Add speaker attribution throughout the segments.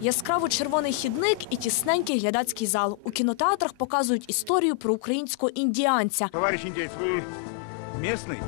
Speaker 1: Яскраво червоний хідник і тісненький глядацький зал. У кінотеатрах показують історію про українського індіанця.
Speaker 2: Товариш індієць, ви местный?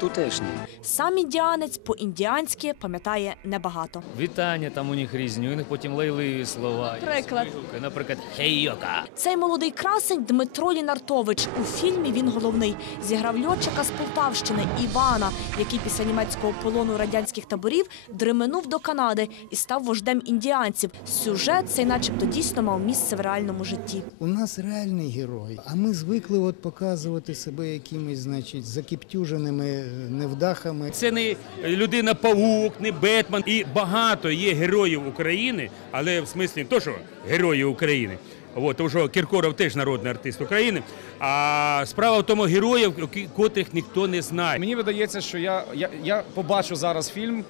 Speaker 3: Тутешній.
Speaker 1: Сам індіанець по-індіанськи пам'ятає небагато.
Speaker 4: Вітання там у них різні, у них потім лайливі слова.
Speaker 1: Приклад.
Speaker 4: Наприклад, хейока.
Speaker 1: Цей молодий красень Дмитро Лінартович. У фільмі він головний. Зіграв льотчика з Полтавщини Івана, який після німецького полону радянських таборів дременув до Канади і став вождем індіанців. Сюжет цей, начебто, дійсно мав місце в реальному житті.
Speaker 5: У нас реальний герой, а ми звикли от показувати себе якимись, значить, закіптюженими невдахами.
Speaker 6: Це не людина паук, не Бетмен. І багато є героїв України, але в смислі то, що герої України. От, тому що Кіркоров теж народний артист України. А справа в тому героїв, котрих ніхто не знає.
Speaker 7: Мені видається, що я, я, я побачу зараз фільм,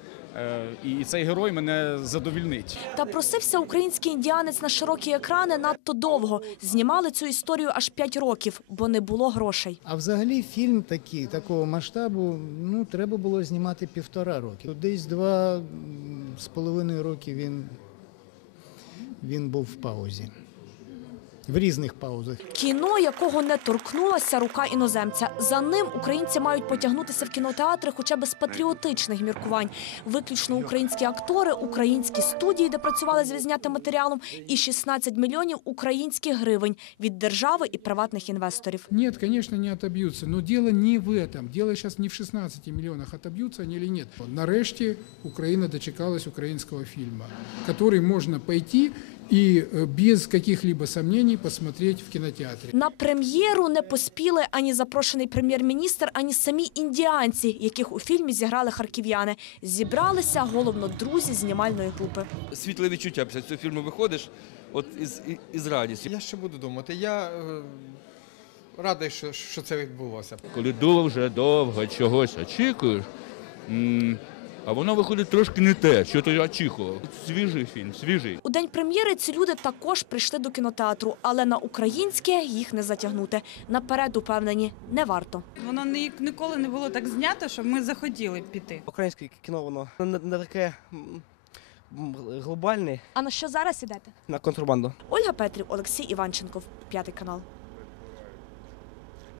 Speaker 7: і цей герой мене задовільнить.
Speaker 1: Та просився український індіанець на широкі екрани надто довго. Знімали цю історію аж 5 років, бо не було грошей.
Speaker 5: А взагалі фільм такий, такого масштабу, ну, треба було знімати півтора роки. Десь два з половиною роки він, він був в паузі. В різних паузах.
Speaker 1: Кіно, якого не торкнулася рука іноземця. За ним українці мають потягнутися в кінотеатри хоча б з патріотичних міркувань. Виключно українські актори, українські студії, де працювали з відзнятим матеріалом, і 16 мільйонів українських гривень від держави і приватних інвесторів.
Speaker 8: Нет, конечно, не отобьются, но дело не в этом. Дело сейчас не в 16 миллионах, отобьются они или нет. Нарешті Украина дочекалась украинского фильма, который можно пойти и э, без каких-либо сомнений посмотреть в кинотеатре.
Speaker 1: На прем'єру не поспіли ані запрошений прем'єр-міністр, ані самі індіанці, яких у фільмі зіграли харків'яни. Зібралися головно друзі знімальної групи.
Speaker 9: світле відчуття після цього фільму виходиш, от із, із радістю.
Speaker 10: Я ще буду думати. Я е, радий, що, що це відбулося.
Speaker 6: Коли дуже довго чогось очікуєш, а воно виходить трошки не те, що ти очікував. Свіжий фільм, свіжий.
Speaker 1: У день прем'єри ці люди також прийшли до кінотеатру, але на українське їх не затягнути. Наперед упевнені, не варто.
Speaker 11: Воно ні, ніколи не було так знято, щоб ми захотіли піти.
Speaker 9: Українське кіно воно не, не таке м, м, глобальне
Speaker 1: А на що зараз ідете?
Speaker 9: на контрабанду.
Speaker 1: Ольга Петрів, Олексій Іванченков, п'ятий канал.